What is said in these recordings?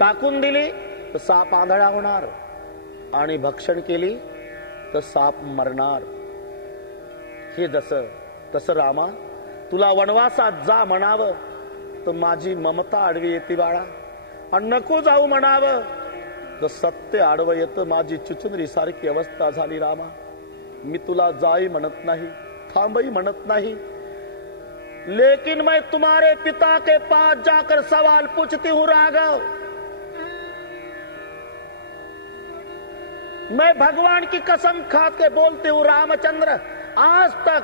टाकून दिली तर साप आंधळा होणार आणि भक्षण केली तर साप मरणार. हे जसं तसं रामा तुला वनवासात जा म्हणावं तर माझी ममता आडवी येते बाळा, आणि नको जाऊ म्हणावं तर सत्य आडवं येतं. माझी चुचुंदरी सारखी अवस्था झाली रामा. मी तुला जाई म्हणत नाही, थांबई म्हणत नाही, लेकिन मैं तुम्हारे पिता के पास जाकर सवाल पूछती हूं राघव. मैं भगवान की कसम खा के बोलती हूं रामचंद्र, आज तक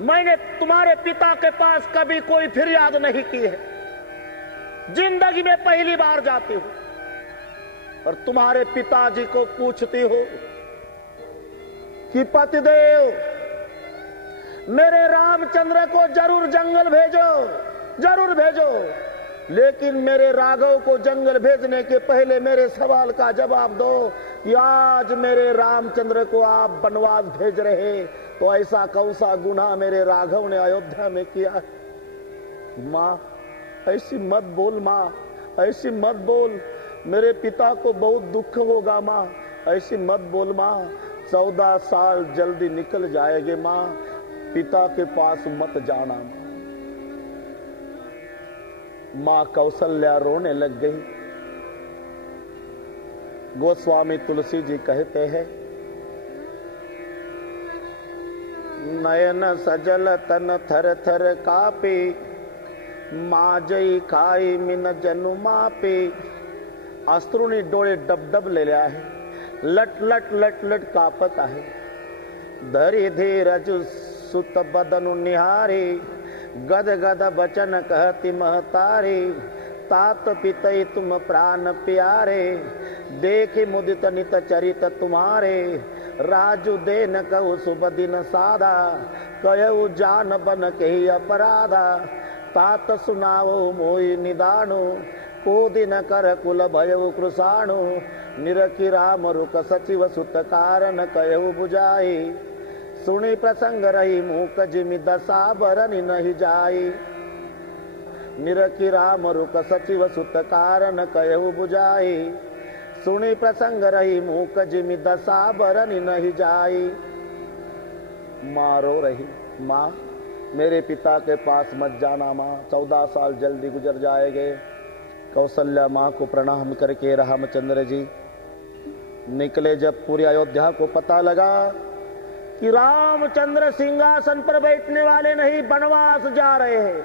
मैंने तुम्हारे पिता के पास कभी कोई फरियाद नहीं की है. जिंदगी में पहली बार जाती हूं और तुम्हारे पिताजी को पूछती हो कि पतिदेव मेरे रामचंद्र को जरूर जंगल भेजो, जरूर भेजो, लेकिन मेरे राघव को जंगल भेजने के पहले मेरे सवाल का जवाब दो कि आज मेरे रामचंद्र को आप वनवास भेज रहे तो ऐसा कौन सा गुनाह मेरे राघव ने अयोध्या में किया. मां ऐसी मत बोल, मां ऐसी मत बोल, मेरे पिता को बहुत दुख होगा मां, ऐसी मत बोल मां. 14 साल जल्दी निकल जाएंगे मां, पिता के पास मत जाना. मां कौशल्या रोने लग गई. गोस्वामी तुलसी जी कहते हैं, नयन सजल तन थर थर कापे, मां जई खाई मिन जनु मापे. अश्रूनी डोळे डबडबलेले आहे, लट लट लट लट कापत आहे. धरी धीरज सुत बदनु निहारे, गद गद बचन कहती महतारे. तात पितई तुम प्राण प्यारे, देखे मुदित नित चरित तुम्हारे. राजू देन कहु शुभ दिन सादा, कहु जान बन के अपराधा. तात सुनावो मोहि निदानो, को दिन कर कुल भयउ कृषाणु. निरखी राम रुक सचिव सुत कारण कहु बुझाई. सुनी प्रसंग रही मूक जिमि दशा बरनि नहीं जाई. निरखी राम रुक सचिव सुत कारण कहु बुझाई. सुनी प्रसंग रही मूक जिमि दशा बरनि नहीं जाई. मां रो रही, मां मेरे पिता के पास मत जाना मां, 14 साल जल्दी गुजर जाएंगे. कौशल्या मां को प्रणाम करके रामचंद्र जी निकले. जब पूरी अयोध्या को पता लगा कि रामचंद्र सिंहासन पर बैठने वाले नहीं, वनवास जा रहे हैं.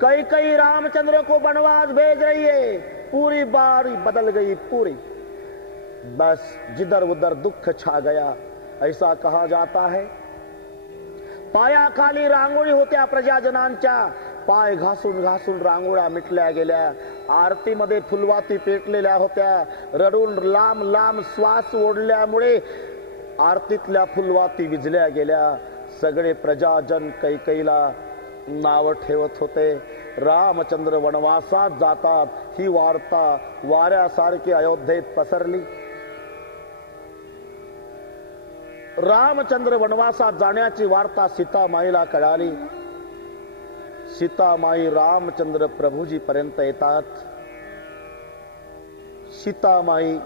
कई कई रामचंद्र को वनवास भेज रही है. पूरी बारी बदल गई पूरी. बस जिधर उधर दुख छा गया. ऐसा कहा जाता है, पाया खाली रांगोळी होत्या प्रजाजनांच्या. पाय घासून घासून रांगोळ्या मिटल्या गेल्या. आरतीमध्ये फुलवाती पेटलेल्या होत्या. रडून लांब लांब श्वास ओढल्यामुळे आरतीतल्या फुलवाती विझल्या गेल्या. सगळे प्रजाजन कैकईला नाव ठेवत होते. रामचंद्र वनवासात जातात ही वार्ता वाऱ्यासारखी अयोध्येत पसरली. रामचंद्र वनवासात जाण्याची वार्ता सीतामाईला कळाली. सीतामाई रामचंद्र प्रभुजी पर्यंत येतात. सीतामाई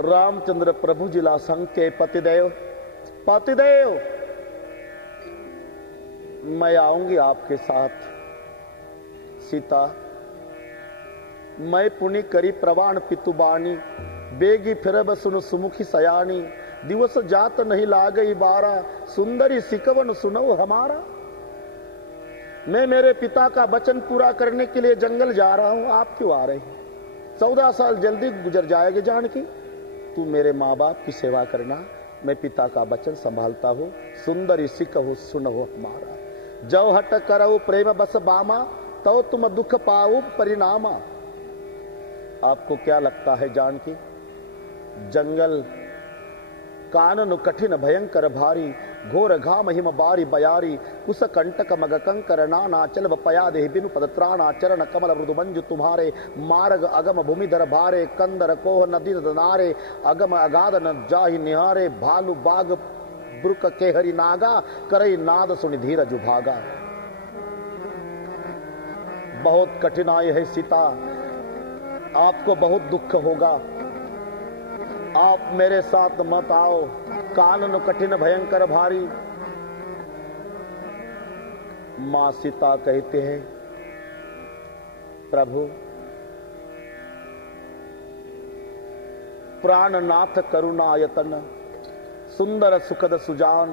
रामचंद्र प्रभुजीला सांगते, पतिदेव पतिदेव मैं आऊंगी आपके साथ. सीता मैं पुनि करी प्रवाण पितुबानी, बेगी फिरब सुन सुमुखी सयानी. दिवस जात नहीं लागई बारा, सुंदरी सिकवन सुनव हमारा. मैं मेरे पिता का वचन पूरा करने के लिए जंगल जा रहा हूं, आप क्यों आ रहे? 14 साल जल्दी गुजर जाएंगे जानकी. तू मेरे माँ बाप की सेवा करना, मैं पिता का वचन संभालता हूँ. सुंदरी सिकहो सुनहो हमारा. जव हट करऊ प्रेम बस बामा, तो तुम दुख पाओ परिणामा. आपको क्या लगता है जानकी? जंगल कानन कठिन भयंकर भारी, घोर घाम हिम बारी बयारी. कुश कंटक मग कंकर नाना, चल पया देह बिनु पदत्राणा. चरण कमल मृदु मंजु तुम्हारे, मार्ग अगम भूमिधर भारे. कंदर कोह नदी नारे, अगम अगाध न जाहि निहारे. भालू बाग ब्रुक के हरि नागा, करई नाद सुनि धीरज भागा. बहुत कठिनाई है सीता, आपको बहुत दुख होगा, आप मेरे साथ मत आओ, कानन कठिन भयंकर भारी। मां सीता कहते हैं, प्रभु प्राणनाथ करुणायतन सुंदर सुखद सुजान,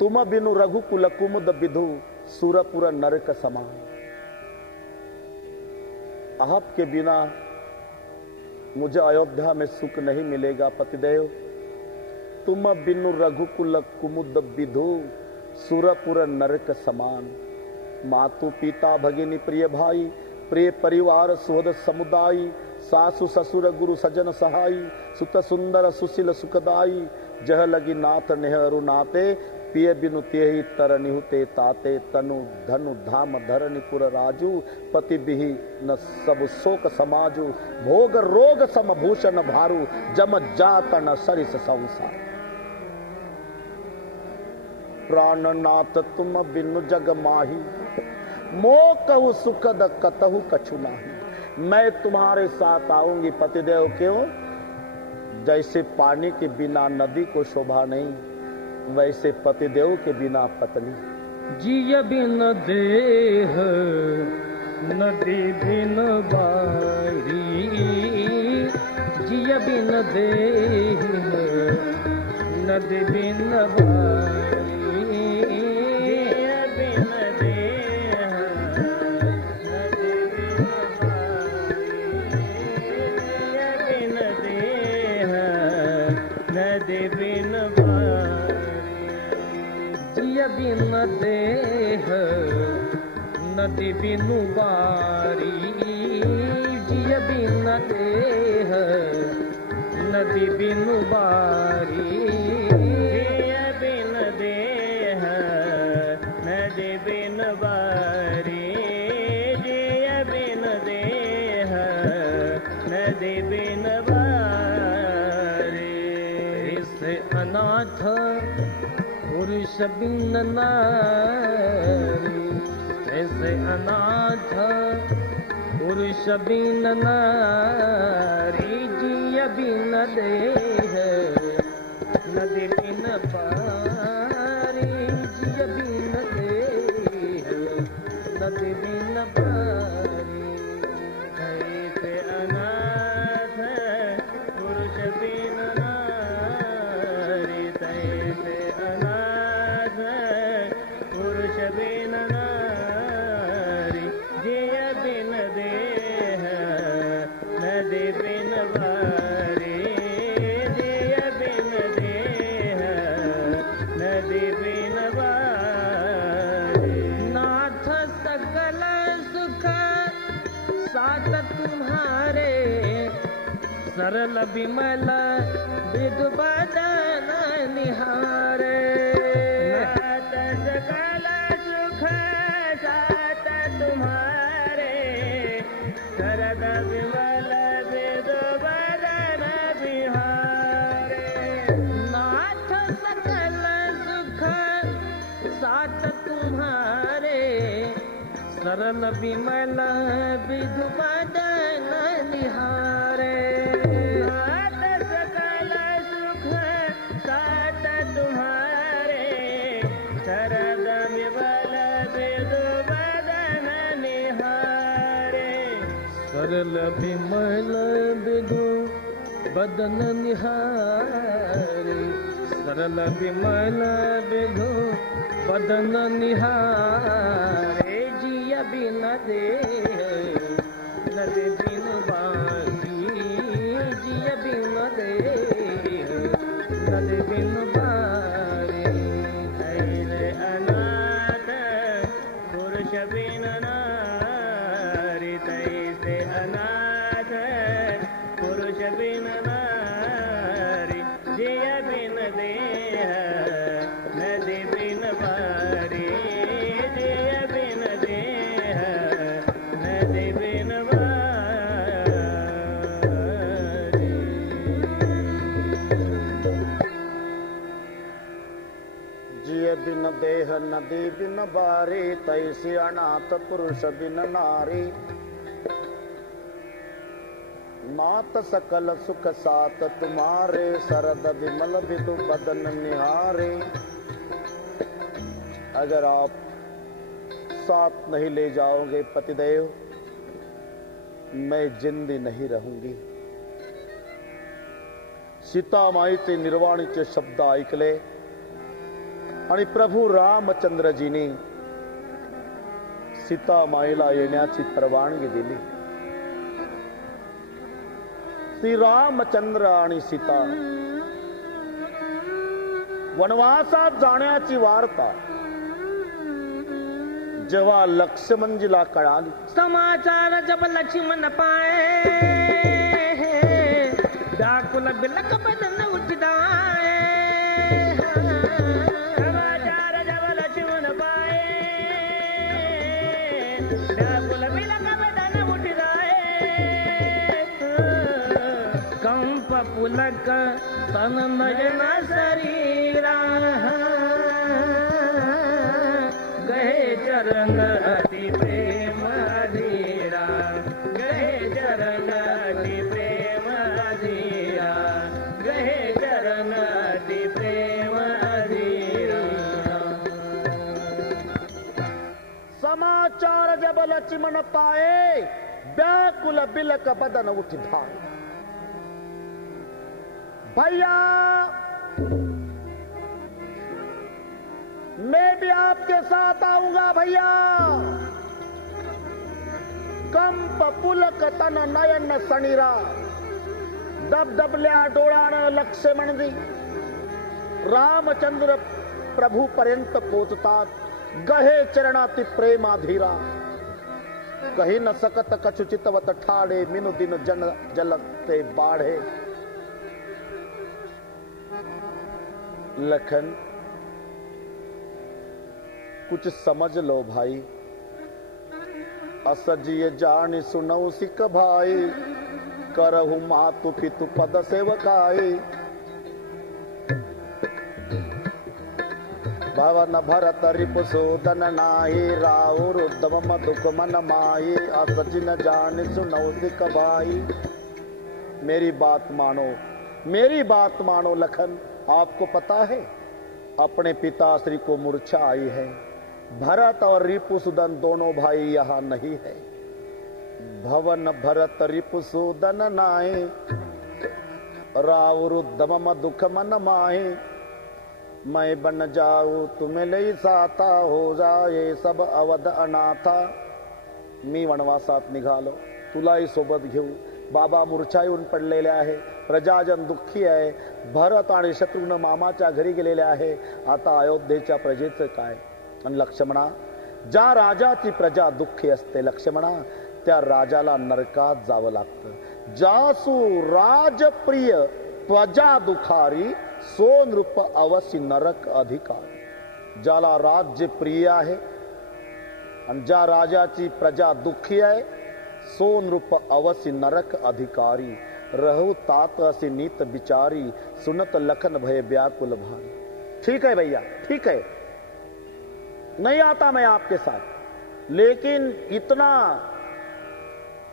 तुम बिनु रघुकुल कुमुद विधु सुरपुर नरक समान। आपके बिना मुझे अयोध्या में सुख नहीं मिलेगा पतिदेव। तुम बिनु रघुकुल कुमुद विधु सुरपुर नरक समान। मातु पिता भगिनी प्रिय भाई, प्रिय परिवार सुहृद समुदायी, सासु ससुर गुरु सजन सहाई, सुत सुंदर सुशील सुखदाई। जह लगी नाथ नेहरू नाते, पिय बिनु तेहि तर निहुते ताते। तनु धनु धाम धरनीपुर राजू, पति बिहि न सब शोक समाजू। भोग रोग समभूषण भारू, जम जात न सरिस संसार। प्राणनाथ तुम बिनु जग माही, मोह कहु सुखद कतहु कछु नाही। मैं तुम्हारे साथ आऊंगी पतिदेव। क्यों? जैसे पानी के बिना नदी को शोभा नहीं, वैसे पतिदेव के बिना पत्नी। जिय बिन देह नदी बिन बारी, जिय बिन देह नदी बिन बारी। बिन देह नदी बिनु बारी, जिय बिन देह नदी बिनु बारी। जिय बिन देह नदी बिन बारी, जिय बिन देह नदी बिन बारी। इस अनाथ पुरुष बिन नारी, ऐसे अनाथ पुरुष बिन नारी। जिय बिन देह नदी बिन बारी, जिय बिन देह नदी बिन बारी। ऐसे अनाथ पुरुष बिन नारी, ऐसे अनाथ पुरुष बिन नारी। जिय बिन देह नदी बिन बारी, जिय बिन देह नदी बिन बारी। नाथ सकल सुख साथ तुम्हारे, सरल बिमल विधु बदन निहारे। नाथ सकल सुख साथ तुम्हारे, सरल बिमल विधु बदन बिहारे। नाथ सकल सुख साथ तुम्हारे, सरल बिमल विधु बदन निहारे। सरल बिमल विधु बदन निहारे, सरल बिमल विधु बदन निहारे। जिय बिन देह नदी बिन बारी, जिय बिन देह नदी बिन बारी। ऐसे अनाथ पुरुष बिन नारी, तैसे अनाथ पुरुष बिन नारी। जिय बिन देह नदी बिन बारी, जिय बिन देह नदी बिन बारी। जिय बिन देह नदी बिन बारी, तैसे अनाथ पुरुष बिन नारी। मात सकल सुख सात तुम्हारे, शरद विमल विदु बदन निहारे। अगर आप साथ नहीं ले जाओगे पतिदेव, मैं जिंदी नहीं रहूंगी। सीतामाईचे निर्वाणीचे शब्द ऐकले आणि प्रभू रामचंद्रजींनी सीतामाईला येण्याची परवानगी दिली। श्री रामचंद्र आणि सीता वनवासात जाण्याची वार्ता जेव्हा लक्ष्मणजीला कळाली, समाचार जब लक्ष्मण पाए, व्याकुल बिलख बदन उठिदाए। समाचार जब लक्ष्मण पाए, व्याकुल बिलख बदन उठिदाए। कंप पुलक तन नयन शरीरा, गहे चरण अति प्रेम धीरा, गहे चरण अति प्रेम धीरा, गहे चरण अति प्रेम धीरा। समाचार जब लक्ष्मण पाए, व्याकुल बिलक बदन उठ धाए। भैया मैं भी आपके साथ आऊंगा भैया। कंप पुलक तन नयन सणीरा, दबदबल्या डोळ्यानं लक्ष्मणजी रामचंद्र प्रभू पर्यंत पोचतात। गहे चरणाती प्रेमाधीरा, कही न सकत कछु चितवत ठाड़े, मिनु दिन जन जलते बाढ़े। लखन कुछ समझ लो भाई, असजिय जान सुनऊ सिक भाई, करहु मातु पितु पद सेवकाई। भवन भरत रिपुसूदन नाही, राहुर उद्धम दुख मन माही। असज न जान सुनऊ सिक भाई। मेरी बात मानो, मेरी बात मानो लखन। आपको पता है अपने पिताश्री को मूर्छा आई है। भरत और रिपुसूदन दोनों भाई यहाँ नहीं है। भवन भरत रिपुसूदन नाए, राउर उद्धम दुख मन माहे। मैं बन जाऊ तुम्हें ले साता, हो जाए सब अवध अनाथा। मी वनवासात निघालो, तुलाही सोबत घेऊ। बाबा मूर्छा येऊन पडलेले आहे, प्रजाजन दुःखी आहे। भरत आणि शत्रुघ्न मामाच्या घरी गेलेले आहे। आता अयोध्येच्या प्रजेचं काय? आणि लक्ष्मणा, ज्या राजाची प्रजा दुःखी असते लक्ष्मणा, त्या राजाला नरकात जावं लागतं। जासू राजप्रिय प्रजा दुखारी, सो नृप अवसी नरक अधिकारी। ज्याला राज्य प्रिय आहे आणि ज्या राजाची प्रजा दुःखी आहे, सो नृप अवसी नरक अधिकारी। रहु तात असी नीत बिचारी, सुनत लखन भय व्याकुल भारी। ठीक है भैया, ठीक है, नहीं आता मैं आपके साथ, लेकिन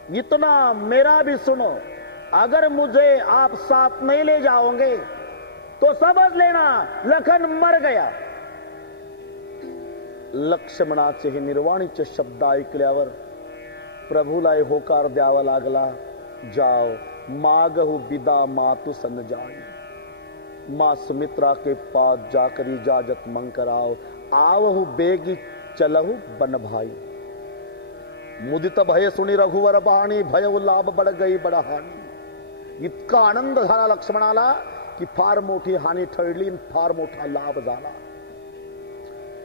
इतना मेरा भी सुनो। अगर मुझे आप साथ नहीं ले जाओगे तो समझ लेना लखन मर गया। लक्ष्मणाचे हे निर्वाणीचे शब्द ऐकल्यावर प्रभूला होकार द्यावा लागला। जाओ मागहु विदा मातु सन जाई, मां सुमित्रा के पास जाकर इजाजत मंग कराओ। आवहु बेगी चलहु बन भाई। मुदित भय सुनी रघुवर बाणी, भय लाभ बड गई बडहाणी। इतका आनंद झाला लक्ष्मणाला की फार मोठी हानी ठरली, फार मोठा लाभ झाला।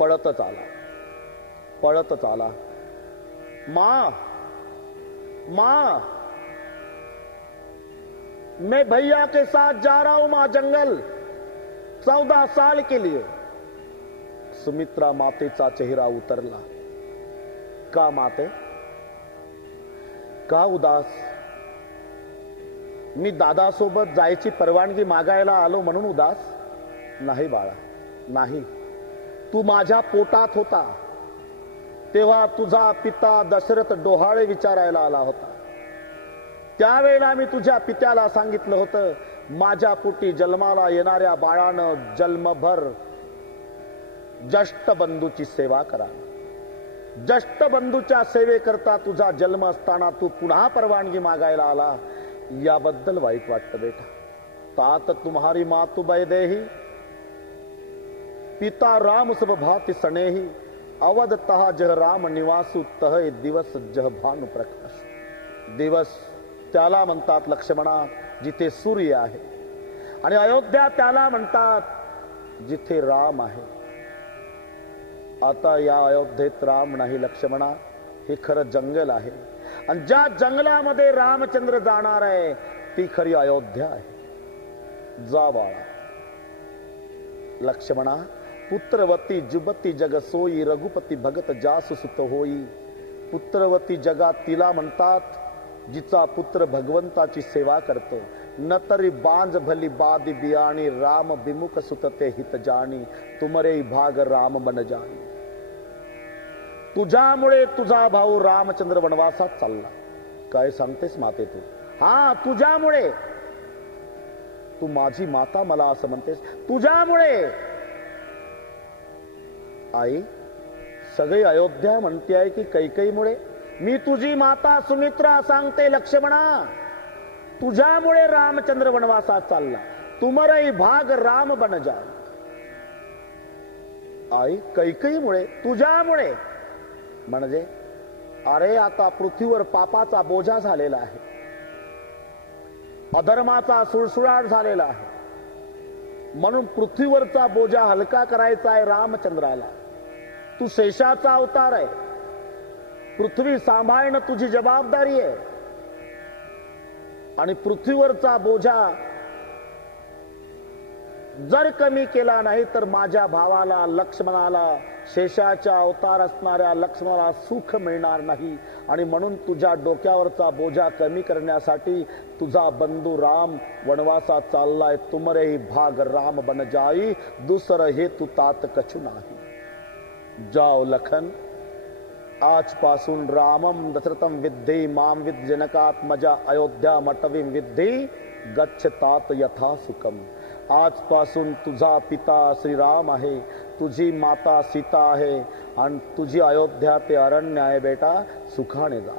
पळतच आला। मां, मैं भैया के साथ जा रहा हूं मां जंगल 14 साल के लिए। सुमित्रा मातेचा चेहरा उतरला। का माते, का उदास? मी दादासोबत जायची परवानगी मागायला आलो म्हणून उदास? नाही बाळा, नाही। तू माझ्या पोटात होता तेव्हा तुझा पिता दशरथ डोहाळे विचारायला आला होता। त्यावेळेला मी तुझ्या पित्याला सांगितलं होतं, माझ्या पोटी जन्माला येणाऱ्या बाळानं जन्मभर जष्टबंधूची सेवा करा. जष्टबंधूच्या सेवेकरता तुझा जन्म असताना तू पुन्हा परवानगी मागायला आला, याबद्दल वाईट वाटतं बेटा. तात तुम्हारी मातु वैदेही पिता राम सब भाति सनेही अवध तहा जह राम निवासू तह दिवस जह भानु प्रकाश. दिवस त्याला म्हणतात लक्ष्मणा जिथे सूर्य आहे, आणि अयोध्या त्याला म्हणतात जिथे राम आहे. आता या अयोध्येत राम नाही लक्ष्मणा, हे खरं जंगल आहे, आणि ज्या जंगलामध्ये रामचंद्र जाणार आहे ती खरी अयोध्या आहे. जा बाळा. लक्ष्मणा पुत्रवती जुबती जग सोई रघुपती भगत जासु सुत होई. पुत्रवती जगात तिला म्हणतात जिचा पुत्र भगवंताची सेवा करतो. न तरी बांज भली बादी बियाणी राम विमुख सुतते हित जाणी तुमरे भाग राम बन जाणी. तुझ्यामुळे तुझा भाऊ रामचंद्र वनवासात चालला. काय सांगतेस माते तू? हा, तुझ्यामुळे. तू माझी माता मला असं म्हणतेस? तुझ्यामुळे. आई, सगळी अयोध्या म्हणते आहे की कैकेयीमुळे? मी तुझी माता सुमित्रा सांगते लक्ष्मणा, तुझ्यामुळे रामचंद्र वनवासात चालला. तुमरही भाग राम बन जा. आई, कैकेयीमुळे? तुझ्यामुळे म्हणजे? अरे आता पृथ्वीवर पापाचा बोजा झालेला आहे, अधर्माचा सुळसुळाट झालेला आहे, म्हणून पृथ्वीवरचा बोजा हलका करायचा आहे रामचंद्राला. तू शेषाचा अवतार आहे, पृथ्वी सांभाळणं तुझी जबाबदारी आहे, आणि पृथ्वीवरचा बोजा जर कमी केला नाही तर माझ्या भावाला लक्ष्मणाला, शेषाच्या अवतार असणाऱ्या लक्ष्मणाला सुख मिळणार नाही. आणि म्हणून तुझ्या डोक्यावरचा बोजा कमी करण्यासाठी तुझा बंधू राम वनवासात चाललाय. तुमरेही भाग राम बन जाई दुसरं हे तू तात कछु नाही. जाओ लखन, आजपासून रामम दशरथम विद्धि माम विद्ध जनकात्मजा अयोध्या मटवीम विद्धि गच्छतात यथा सुखम. आजपासून तुझा पिता श्रीराम आहे, तुझी माता सीता आहे, आणि तुझी अयोध्या ते अरण्य आहे बेटा, सुखाने जा.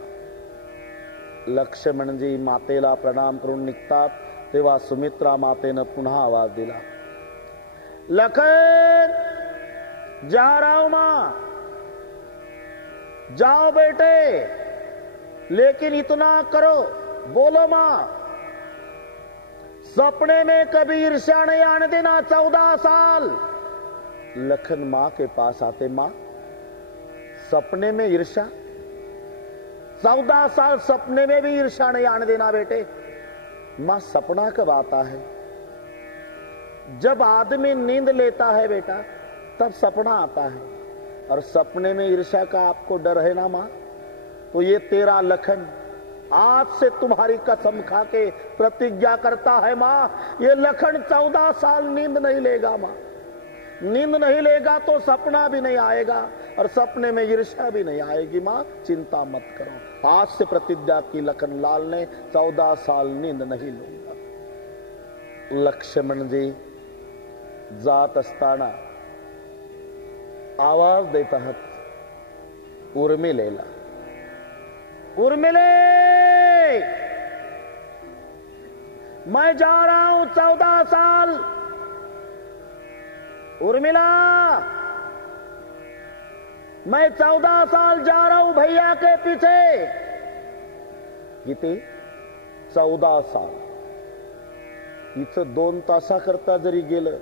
लक्ष्मणजी मातेला प्रणाम करून निघतात तेव्हा सुमित्रा मातेनं पुन्हा आवाज दिला, लखन जा रहा हूं मां, जाओ बेटे, लेकिन इतना करो, बोलो मां, सपने में कभी ईर्ष्या नहीं आने देना. 14 साल. लखन मां के पास आते, मां सपने में ईर्ष्या? 14 साल सपने में भी ईर्ष्या नहीं आने देना बेटे. मां सपना कब आता है? जब आदमी नींद लेता है बेटा, तब सपना आता है, और सपने में ईर्ष्या का आपको डर है ना मां? तो ये तेरा लखन आज से तुम्हारी कसम खा के प्रतिज्ञा करता है मां, ये लखन 14 साल नींद नहीं लेगा मां. नींद नहीं लेगा तो सपना भी नहीं आएगा, और सपने में ईर्ष्या भी नहीं आएगी मां, चिंता मत करो. आज से प्रतिज्ञा की लखन लाल ने, 14 साल नींद नहीं लूंगा. लक्ष्मण जी जात असताना आवाज देत आहात उर्मिलेला, उर्मिले मैं जा रहा हूं 14 साल. उर्मिला, मैं 14 साल जा रहा हूं भैया के पीछे. किती? 14 साल. इथं 2 तासाकरता जरी गेलं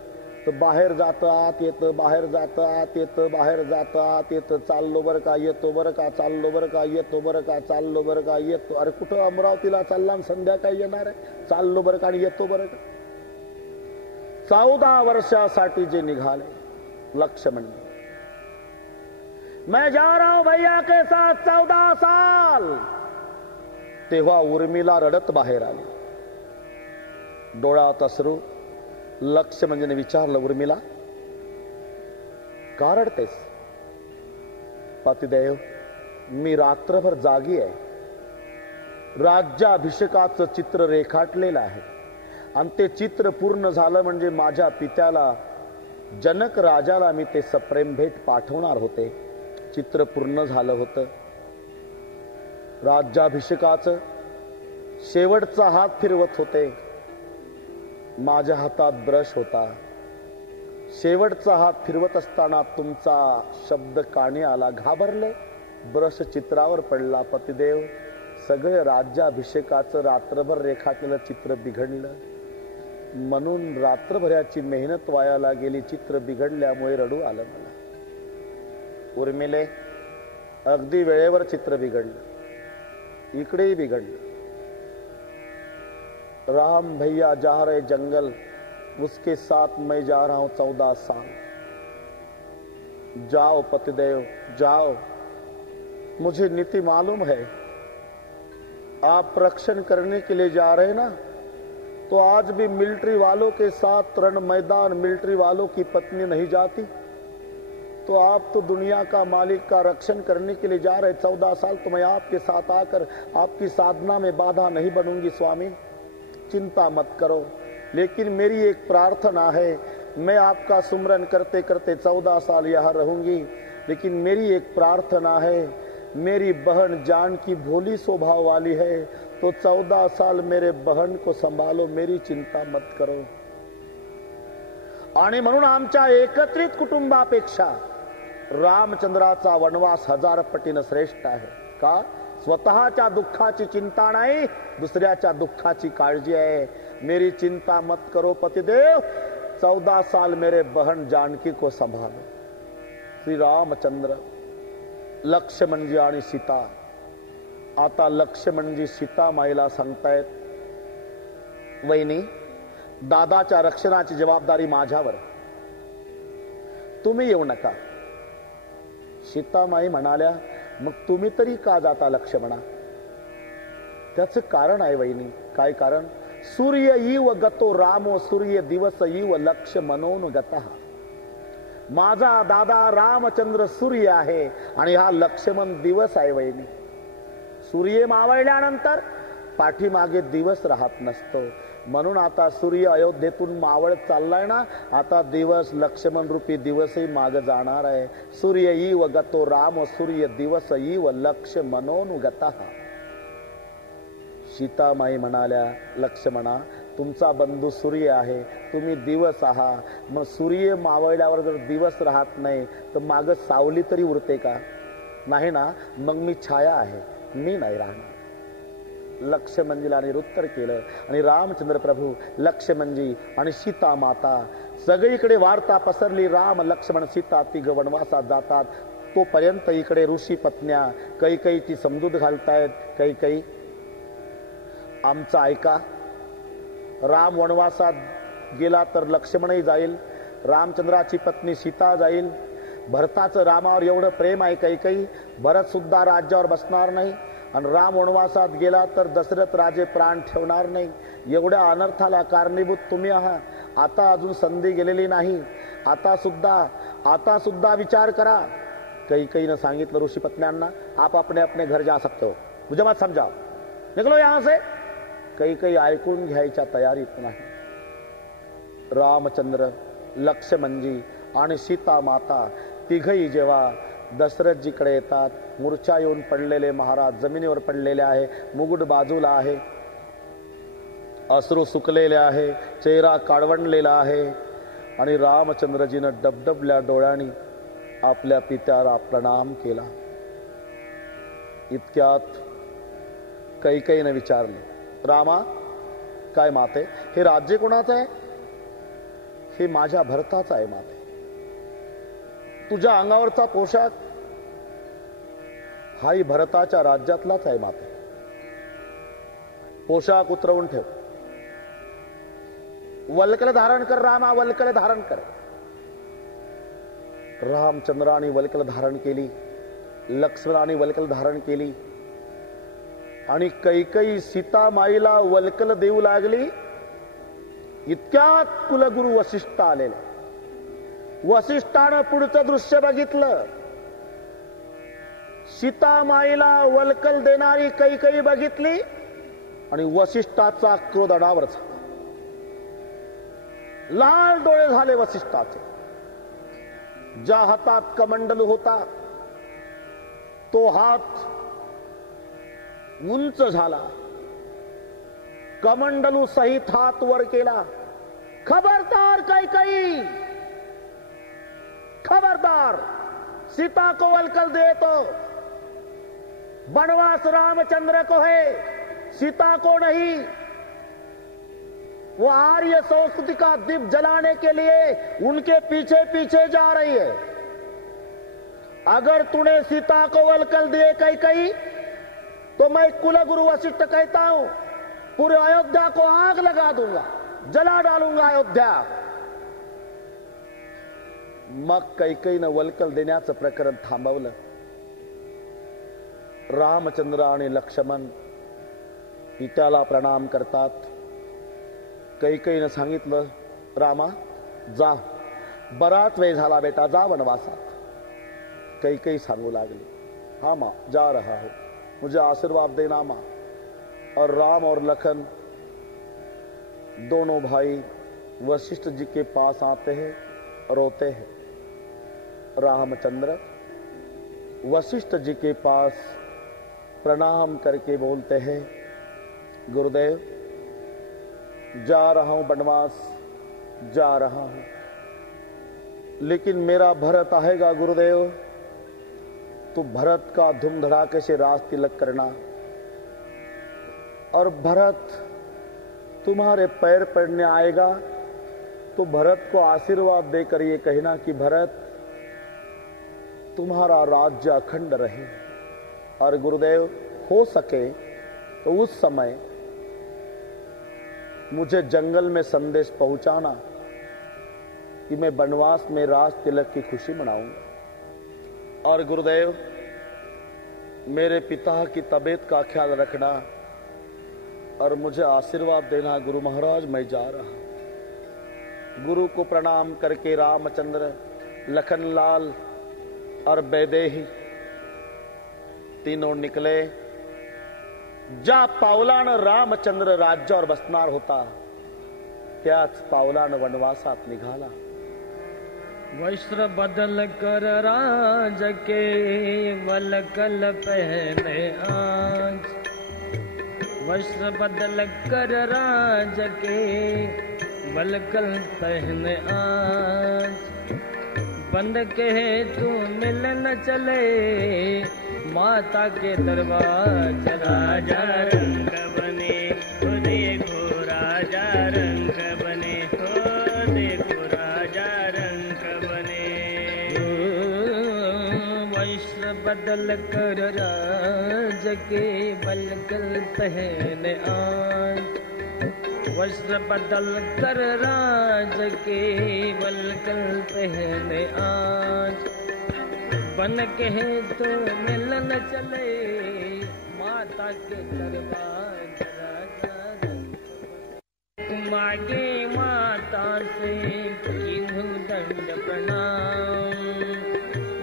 तर बाहेर जातं आत येतं, बाहेर जातं आत येतं, बाहेर जातं आत येतं. चाललो बरं का, येतो बरं का, चाललो बरं का, येतो बरं का, चाललो बरं का, येतो. अरे कुठं अमरावतीला चालला आणि संध्याकाळी येणार आहे? चाललो बरं का आणि येतो बरं का. 14 वर्षासाठी जे निघाले लक्ष्मण, मैं जा रहा हूं भैया के साथ 14 साल. तेव्हा उर्मिला रडत बाहेर आली, डोळ्यात अश्रू. लक्ष्मणने विचारलं, उर्मिला का रडतेस? पतिदेव, मी रात्रभर जागी आहे, राज्याभिषेकाचं चित्र रेखाटलेलं आहे आणि ते चित्र पूर्ण झालं म्हणजे माझ्या पित्याला जनक राजाला मी ते सप्रेम भेट पाठवणार होते. चित्र पूर्ण झालं होतं. राज्याभिषेकाचं शेवटचा हात फिरवत होते. माझ्या हातात ब्रश होता. शेवटचा हात फिरवत असताना तुमचा शब्द कानी आला. घाबरले. ब्रश चित्रावर पडला. पतिदेव, सगळे राज्याभिषेकाचं रात्रभर रेखाटलेलं चित्र बिघडलं. म्हणून रात्रभराची मेहनत वायाला गेली. चित्र बिघडल्यामुळे रडू आलं मला. उर्मिले, अगदी वेळेवर चित्र बिघडलं. इकडेही बिघडलं. राम भैया जा रहे जंगल, उसके साथ मैं जा रहा हूं 14 साल. जाओ पतिदेव जाओ, मुझे नीति मालूम है. आप रक्षण करने के लिए जा रहे ना, तो आज भी मिलिट्री वालों के साथ रण मैदान मिलिट्री वालों की पत्नी नहीं जाती. तो आप तो दुनिया का मालिक का रक्षण करने के लिए जा रहे. 14 साल तो मैं आपके साथ आकर आपकी साधना में बाधा नहीं बनूंगी स्वामी, चिंता मत करो. लेकिन मेरी एक प्रार्थना है, मैं आपका सुमरन करते करते 14 साल यहाँ रहूंगी. लेकिन मेरी एक प्रार्थना है, मेरी बहन जानकी भोली स्वभाव वाली है, तो 14 साल मेरे बहन को संभालो, मेरी चिंता मत करो. आणि म्हणून आमच्या एकत्रित कुटुंबापेक्षा रामचंद्राचा वनवास 1000 पटीनं श्रेष्ठ आहे. का? स्वतःच्या दुःखाची चिंता नाही, दुसऱ्याच्या दुःखाची काळजी आहे. मेरी चिंता मत करो पतिदेव, 14 साल मेरे बहन जानकी को संभालो. श्री रामचंद्र, लक्ष्मणजी आणि सीता. आता लक्ष्मणजी सीता माईला सांगतायत, वहिनी, दादाच्या रक्षणाची जबाबदारी माझ्यावर, तुम्ही येऊ नका. सीतामाई म्हणाल्या, मग तुम्ही तरी का जाता लक्ष्मणा? त्याचं कारण आहे वहिनी. काय कारण? सूर्य इव गतो रामो सूर्य दिवस इव लक्ष्मणोन गतः. माझा दादा रामचंद्र सूर्य आहे आणि हा लक्ष्मण दिवस आहे वहिनी. सूर्य मावळल्यानंतर पाठीमागे दिवस राहत नसतो. म्हणून आता सूर्य अयोध्येतून मावळत चाललाय ना, आता दिवस लक्ष्मण रूपी दिवसही मागे जाणार आहे. सूर्य इव गतो राम सूर्य दिवस इव लक्ष्मणोनुगतः. सीतामाई म्हणाल्या, लक्ष्मणा, तुमचा बंधू सूर्य आहे, तुम्ही दिवस आहात. मग सूर्य मावळल्यावर जर दिवस राहत नाही तर माग सावली तरी उरते का? नाही ना. मग मी छाया आहे, मी नाही राहणार. लक्ष्मणजीला निरुत्तर केलं आणि रामचंद्र प्रभू, लक्ष्मणजी आणि सीता माता, सगळीकडे वार्ता पसरली. राम लक्ष्मण सीता तिघ वनवासात जातात. तोपर्यंत इकडे ऋषी पत्न्या कैकेयीची समजूत घालतायत. कैकेयी, आमचं ऐका, राम वनवासात गेला तर लक्ष्मणही जाईल, रामचंद्राची पत्नी सीता जाईल. भरताचं रामावर एवढं प्रेम आहे कैकेयी, भरत सुद्धा राज्यावर बसणार नाही. आणि राम वनवासात गेला तर दशरथ राजे प्राण ठेवणार नाही. एवढ्या अनर्थाला कारणीभूत तुम्ही आहात. आता अजून संधी गेलेली नाही. आता सुद्धा विचार करा. कैकेयीनं सांगितलं ऋषी पत्न्यांना, आप अपने अपने घर जा सकते हो, मुझे मत समजाओ, निकलो यहां से. कैकेयी ऐकून घ्यायच्या तयारीत नाही. रामचंद्र, लक्ष्मणजी आणि सीता माता तिघही जेव्हा दशरथजीकडे येतात, मूर्छा येऊन पडलेले महाराज जमिनीवर पडलेले आहे, मुकुट बाजूला आहे, अश्रू सुकलेले आहे, चेहरा काळवंडलेला आहे. आणि रामचंद्रजीनं डबडबल्या डोळ्यांनी आपल्या पित्याला प्रणाम केला. इतक्यात कैकेयीनं विचारलं, रामा, काय माते, हे राज्य कोणाचं आहे? हे माझ्या भरताचं आहे माते. तुझ्या अंगावरचा पोशाख हाही भरताच्या राज्यातलाच आहे माते. पोशाख उतरवून ठेव. वल्कल धारण कर रामा, वल्कल धारण कर. रामचंद्राने वल्कल धारण केली, लक्ष्मणाने वल्कल धारण केली. आणि कैकेयी सीतामाईला वल्कल देऊ लागली. इतक्यात कुलगुरू वसिष्ठ आलेले. वसिष्ठानं पुढचं दृश्य बघितलं. सीतामाईला वल्कल देणारी कैकेयी बघितली आणि वसिष्ठाचा क्रोध अनावर झाला. लाल डोळे झाले वसिष्ठाचे. ज्या हातात कमंडलू होता तो हात उंच झाला. कमंडलू सहित हात वर केला. खबरदार कैकई, खबरदार, सीता को वलकल दे तो वनवास रामचंद्र को है, सीता को नहीं. वो आर्य संस्कृति का दीप जलाने के लिए उनके पीछे पीछे जा रही है. अगर तूने सीता को वलकल दिए कैकई तो मैं कुलगुरु वशिष्ठ कहता हूं पूरे अयोध्या को आग लगा दूंगा, जला डालूंगा अयोध्या. मग कैकईनं वलकल देण्याचं प्रकरण थांबवलं. रामचंद्र आणि लक्ष्मण पित्याला प्रणाम करतात. कैकईनं सांगितलं, रामा जा, बराच वेळ झाला बेटा, जा वनवासात. कैकई सांगू लागली, हाँ मां जा रहा हूं, मुझे आशीर्वाद देना मां. और राम और लखन दोनों भाई वशिष्ठ जी के पास आते हैं, रोते हैं. रामचंद्र वशिष्ठ जी के पास प्रणाम करके बोलते हैं, गुरुदेव जा रहा हूं वनवास, जा रहा हूं, लेकिन मेरा भरत आएगा गुरुदेव, तो भरत का धूम धड़ाके से राज तिलक करना. और भरत तुम्हारे पैर पड़ने आएगा तो भरत को आशीर्वाद देकर ये कहना कि भरत तुम्हारा राज्य अखंड रहे. और गुरुदेव हो सके तो उस समय मुझे जंगल में संदेश पहुंचाना कि मैं वनवास में राज तिलक की खुशी मनाऊंगा. और गुरुदेव मेरे पिता की तबीयत का ख्याल रखना और मुझे आशीर्वाद देना. गुरु महाराज मैं जा रहा. गुरु को प्रणाम करके रामचंद्र, लखनलाल और वैदेही तीनों निकले. ज्या पावलानं रामचंद्र राज्यावर बसणार होता त्याच पावलानं वनवासात निघाला. वस्त्र बदल कर राज के वलकल पहने आज. वस्त्र बदल कर राज के वलकल पहने आज. बंद कहे तू मिल न चले माता के दरबार. राजा रंग बने हो देखो, राजा रंग बने हो देखो, राजा रंग बने. वस्त्र बदल कर राज के वलकल पहने आज. वस्त्र बदल कर राज के वलकल पहने आज. बन कहे तो मिलन चले माता के दरबार. मांगे माता से किन्हु दंड प्रणाम.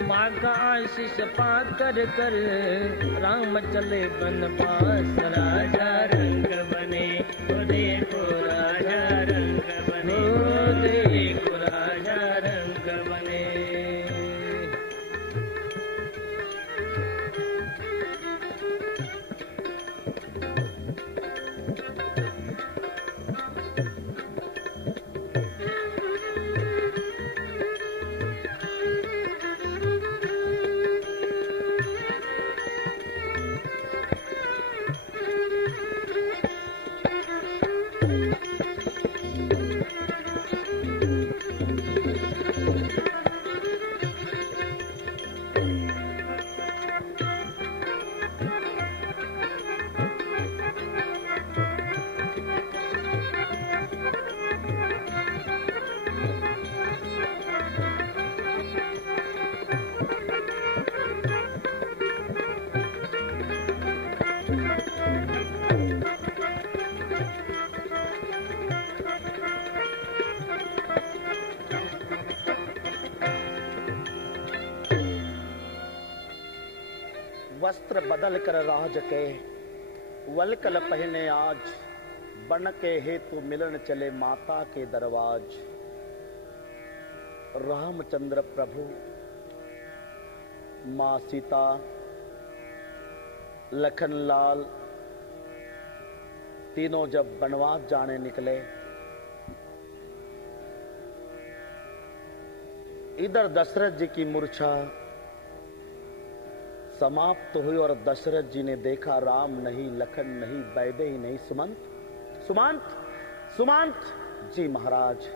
माँ का आशीष पाकर कर राम चले वनवास. राजा रंग बने हो देखो, राजा रंग बने हो देखो, राजा रंग बने. वस्त्र बदल कर राज के वलकल पहने आज, बन के हेतु मिलन चले माता के दरवाज। रामचंद्र प्रभु, मां सीता, लखनलाल तीनों जब वनवास जाने निकले, इधर दशरथ जी की मूर्छा समाप्त हुई और दशरथ जी ने देखा राम नहीं, लखन नहीं, वैदेही नहीं, सुमंत सुमंत जी महाराज,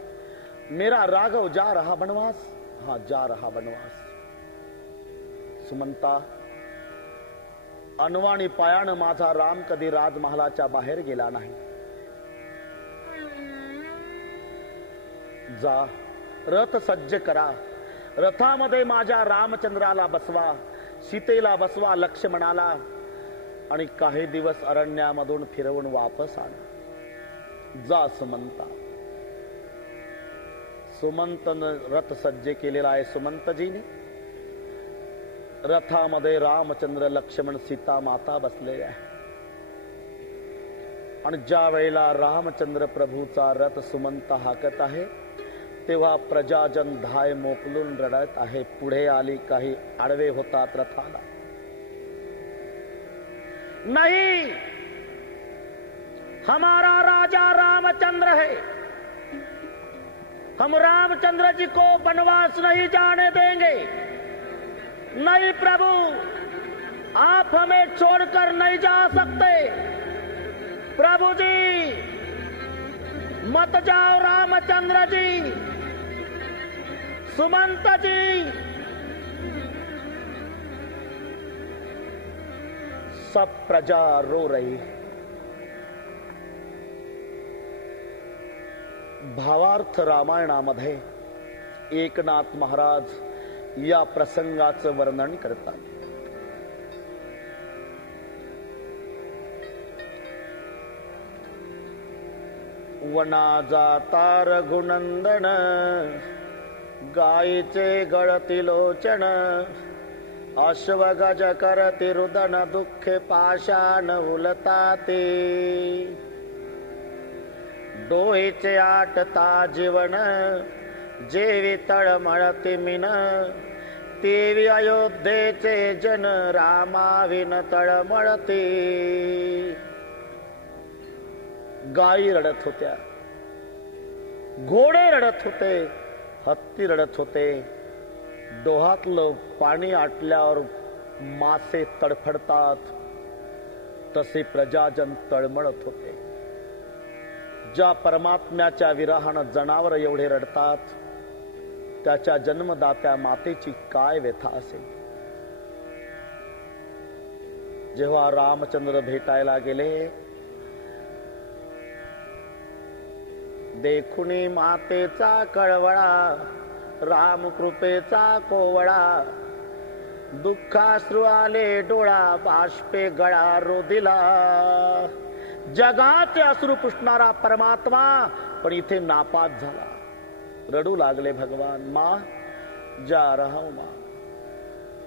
मेरा राघव जा रहा वनवास। हाँ, जा रहा वनवास। सुमंता, अनवाणी पायान माझा राम कधी राजमहालाच्या बाहेर गेला नाही। जा, रथ सज्ज करा, रथामध्ये माझ्या रामचंद्राला बसवा, सीतेला बसवा, लक्ष्मणाला, आणि काही दिवस अरण्यामधून फिरवून वापस आणा। जा सुमंता। सुमंतन रथ सज्ज केलेला आहे सुमंतजीने। रथामध्ये रामचंद्र, लक्ष्मण, सीता माता बसलेले आहे। आणि ज्या वेळेला रामचंद्र प्रभूचा रथ सुमंत हाकत आहे, तेव्हा प्रजाजन धाय मोकलून रडत आहे। पुढे आली, काही आडवे होतात रथाला। नहीं, हमारा राजा रामचंद्र है, हम रामचंद्र जी को वनवास नहीं जाने देंगे। नहीं प्रभु, आप हमें छोड़कर नहीं जा सकते। प्रभु जी मत जाओ, रामचंद्र जी, सुमंत जी। सब प्रजा रो रही। भावार्थ रामायणामध्ये एकनाथ महाराज या प्रसंगाचं वर्णन करतात। वना जाता रघुनंदन, गायीचे गळती लोचन, अश्वगज करती रुदन, दुःखे पाषाण उलताते, डोहीचे आटता जीवन, जेवी तळमळती मिन, तेवी अयोध्येचे जन, रामाविन तळमळती। गायी रडत होत्या, घोडे रडत होते, हत्ती रडत होते, डोहातलं पाणी आटल्यावर मासे तडफडतात, तसे प्रजाजन तळमळत होते। ज्या परमात्म्याच्या विरहानं जनावर एवढे रडतात, त्याच्या जन्मदात्या मातेची काय व्यथा असेल। जेव्हा रामचंद्र भेटायला गेले, देखुनी मातेचा कळवळा, रामकृपेचा कोवळा, दुःखाश्रू आले डोळा, बाष्पे गळा रोदिला। जगात अश्रू पुसणारा परमात्मा पण इथे नापास झाला। रडू लागले भगवान, मां जा रहा हूं मां।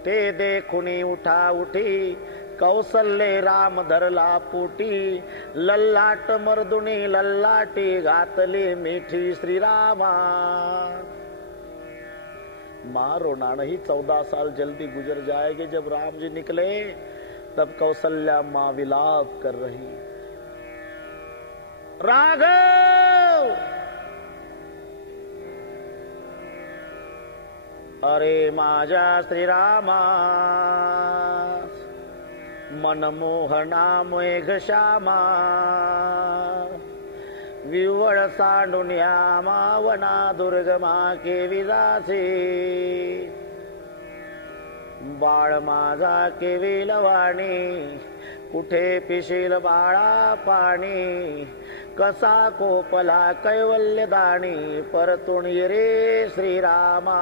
ते देखुनी उठा उठी, कौसल्ये राम धरला पोटी, लल्लाट मर्दुनी लल्लाटी, घातली मिठी श्रीरामा। मां रोना नहीं, 14 साल जल्दी गुजर जाएंगे। जब राम जी निकले तब कौसल्या मां विलाप कर रही, राघव, अरे माझ्या श्रीरामा, मनमोहना मेघ श्यामा, विवळ सांडून या मावना, दुर्गमा केवी जासी, बाळ माझा केवी लवाणी, कुठे पिशील बाळा पाणी, कसा कोपला कैवल्य दाणी, परतून ये रे श्रीरामा।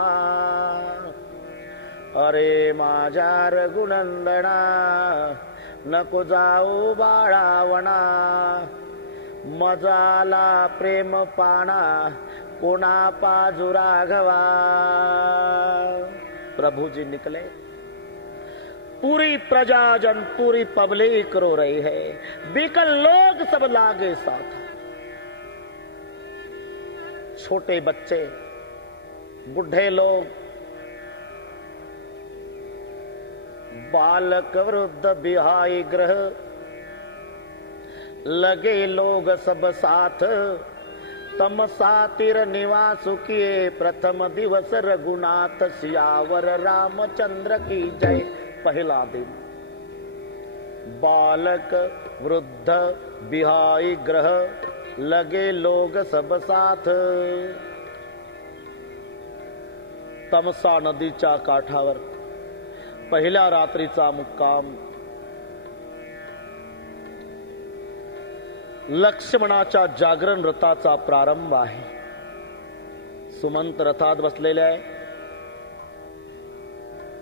अरे माझ्या रघुनंदना, नको जाऊ बाळावना, मजाला प्रेम पाना, कोणा पाजू राघवा। प्रभु जी निकले, पूरी प्रजाजन पूरी पब्लिक रो रही है, बिकल लोग सब लागे साथ, छोटे बच्चे, बुढ़े लोग, बालक वृद्ध बिहाई ग्रह, लगे लोग सब साथ, तम सातिर निवास किए प्रथम दिवस रघुनाथ सियावर रामचंद्र की जय। पहला दिन बालक वृद्ध बिहाई ग्रह, लगे लोग सब साथ। तमसा नदीच्या काठावर पहिल्या रात्रीचा मुक्काम, लक्ष्मणाच्या जागरण रथाचा प्रारंभ आहे। सुमंत रथात बसलेले आहे,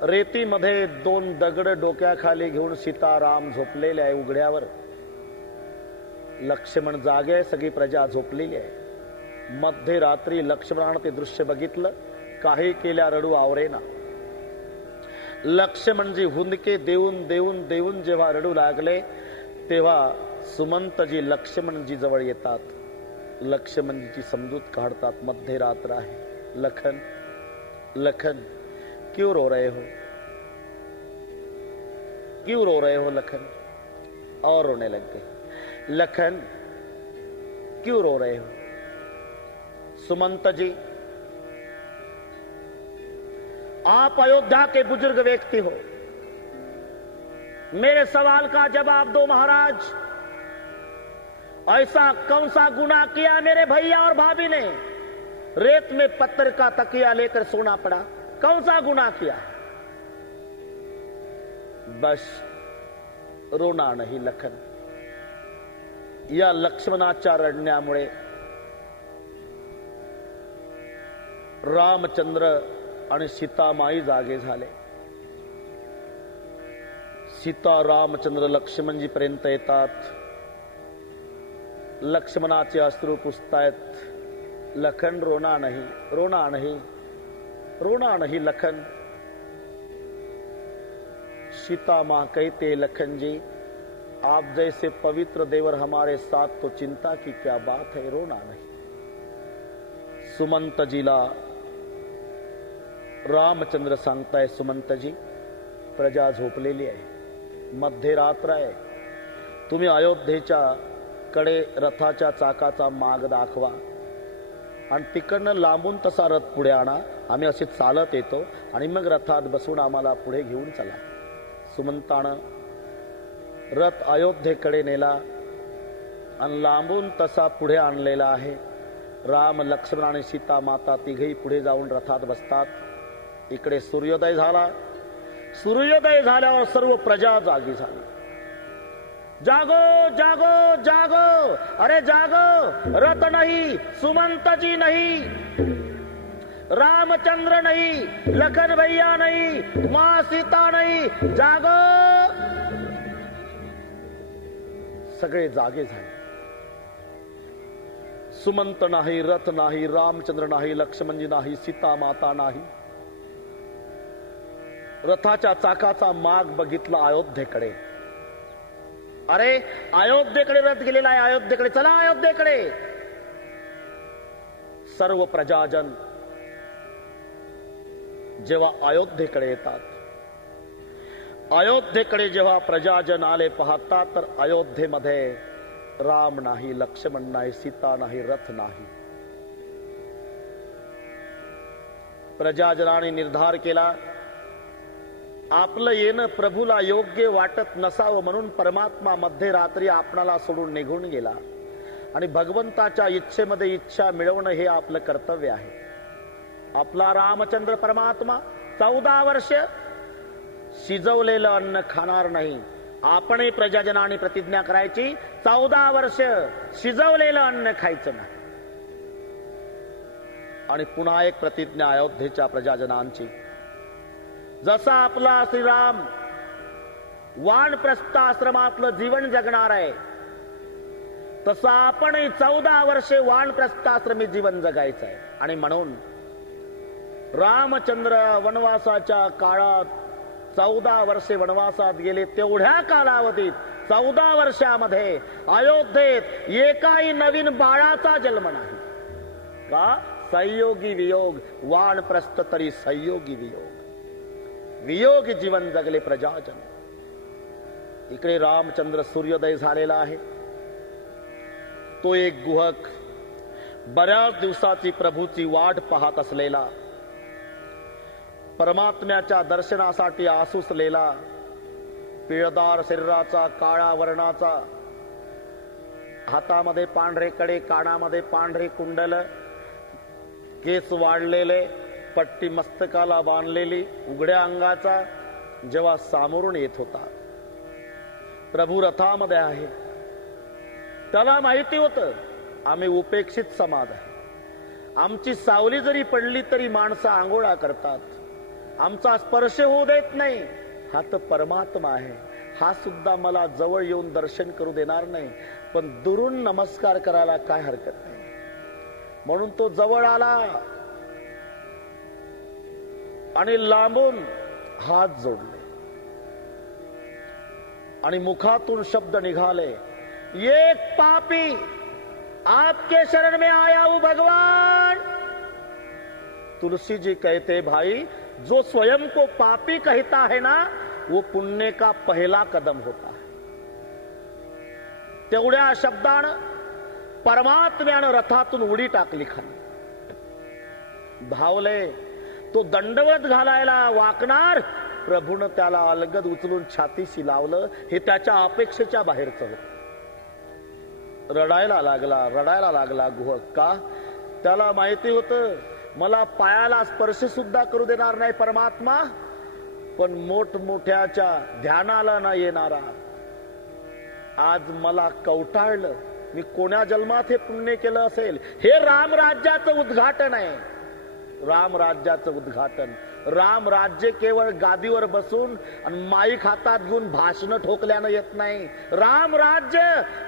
रेतीमध्ये 2 दगड डोक्याखाली घेऊन सीताराम झोपलेले आहे उघड्यावर। लक्ष्मण जागे आहे, सगळी प्रजा झोपलेली आहे। मध्यरात्री लक्ष्मणानं ते दृश्य बघितलं, काही केल्या रडू आवरेना। लक्ष्मणजी हुंदके देऊन देऊन देऊन जेव्हा रडू लागले, तेव्हा सुमंतजी लक्ष्मणजी जवळ येतात, लक्ष्मणजीची समजूत काढतात। मध्यरात्र आहे, लखन लखन क्यों रो रहे हो, क्यों रो रहे हो लखन? और रोने लग गए। लखन क्यों रो रहे हो? सुमंत जी, आप अयोध्या के बुजुर्ग व्यक्ति हो, मेरे सवाल का जवाब दो महाराज। ऐसा कौन सा गुनाह किया मेरे भैया और भाभी ने, रेत में पत्थर का तकिया लेकर सोना पड़ा? कौन सा गुनाह किया? बस रोना नहीं लखन, या लक्ष्मणाच्या रडण्यामुळे रामचंद्र आणि सीतामाई जागे झाले। सीता रामचंद्र लक्ष्मणजी पर्यंत येतात, लक्ष्मणाचे अश्रू पुसतायत। लखन रोना नहीं, रोना नहीं, रोना नहीं लखन। सीता मां कहते, लखन जी आप जैसे पवित्र देवर हमारे साथ तो चिंता की क्या बात है, रोना नहीं। सुमंत जीला रामचंद्र सांगताय, सुमंत जी प्रजा झोपलेली आहे, मध्यरात्र आहे, तुम्ही अयोध्येच्या कडे रथाच्या चाकाचा माग दाखवा आणि तिकडनं लांबून तसा रथ पुढे आणा, आम्ही असे चालत येतो आणि मग रथात बसून आम्हाला पुढे घेऊन चला। सुमंतानं रथ अयोध्येकडे नेला आणि लांबून तसा पुढे आणलेला आहे। राम लक्ष्मण आणि सीता माता तिघेही पुढे जाऊन रथात बसतात। इकडे सूर्योदय झाला, सूर्योदय झाल्यावर सर्व प्रजा जागी झाली। जागो जागो जागो, अरे जागो, रथ नहीं, सुमंत जी नहीं, रामचंद्र नहीं, लखन भैया नहीं, मां सीता नहीं, जागो। सगळे जागे झाले। सुमंत नाही, रथ नाही, रामचंद्र नाही, लक्ष्मणजी नाही, सीता माता नाही। रथाच्या चाकाचा माग बघितला अयोध्येकडे। अरे अयोध्येकडे रथ गेलेला आहे, अयोध्येकडे चला, अयोध्येकडे। सर्व प्रजाजन जेव्हा अयोध्येकडे येतात, अयोध्येकडे जेव्हा प्रजाजन आले पाहतात, तर अयोध्येमध्ये राम नाही, लक्ष्मण नाही, सीता नाही, रथ नाही। प्रजाजनाने निर्धार केला, आपलं येणं प्रभूला योग्य वाटत नसावं म्हणून परमात्मा मध्यरात्री आपणाला सोडून निघून गेला आणि भगवंताच्या इच्छेमध्ये इच्छा मिळवणं हे आपलं कर्तव्य आहे। आपला रामचंद्र परमात्मा 14 वर्ष शिजवलेलं अन्न खाणार नाही। आपणही प्रजाजनाने प्रतिज्ञा करायची, 14 वर्ष शिजवलेलं अन्न खायचं नाही। आणि पुन्हा एक प्रतिज्ञा अयोध्येच्या प्रजाजनांची, जसा आपला श्रीराम वानप्रस्थाश्रमातलं जीवन जगणार आहे, तसं आपणही 14 वर्षे वानप्रस्थाश्रमी जीवन जगायचं आहे। आणि म्हणून रामचंद्र वनवासाच्या काळात 14 वर्षे वनवासात गेले. तेवढ्या कालावधीत 14 वर्षामध्ये अयोध्येत एकाही नवीन बाळाचा जन्म नाही. का? संयोगी वियोग. वानप्रस्थ तरी संयोगी वियोग. वियोगी जीवन जगले प्रजाजन. इकडे रामचंद्र सूर्योदय झालेला आहे. तो एक गुहक बऱ्याच दिवसाची प्रभूची वाट पाहत असलेला, परमात्म्याच्या दर्शनासाठी आसुसलेला, पिळदार शरीराचा, काळा वर्णाचा, हातामध्ये पांढरे कडे, कानामध्ये पांढरे कुंडल, केस वाढलेले, पट्टी मस्तकाला बांधलेली, उघड्या अंगाचा, जेव्हा सामोरून येत होता. प्रभू रथामध्ये आहे. त्याला माहिती होतं आम्ही उपेक्षित समाज आहे. आमची सावली जरी पडली तरी माणसं आंघोळा करतात. आमचा स्पर्श होऊ देत नाही. हा तर परमात्मा आहे. हा सुद्धा मला जवळ येऊन दर्शन करू देणार नाही, पण दुरून नमस्कार करायला काय हरकत नाही. म्हणून तो जवळ आला आणि लांबून हात जोडले आणि मुखातून शब्द निघाले, एक पापी आपके शरण में आया हूं भगवान. तुलसी जी कहते भाई, जो स्वयं को पापी कहता है ना, वो पुण्य का पहला कदम होता है. तेवढ्या शब्दानं परमात्म्यानं रथातून उडी टाकली खाली. धावले. तो दंडवत घालायला वाकणार, प्रभूनं त्याला अलगद उचलून छातीशी लावलं. हे त्याच्या अपेक्षेच्या बाहेरचं होतं. रडायला लागला गुहक. का? त्याला माहिती होतं मला पायाला स्पर्श सुद्धा करू देणार नाही परमात्मा, पण मोठमोठ्याच्या ध्यानाला न येणारा आज मला कवटाळलं. मी कोण्या जन्मात हे पुण्य केलं असेल? हे रामराज्याचं उद्घाटन आहे. रामराज्याचं उद्घाटन. रामराज्य केवळ गादीवर बसून आणि माईक हातात घेऊन भाषण ठोकल्यानं येत नाही. रामराज्य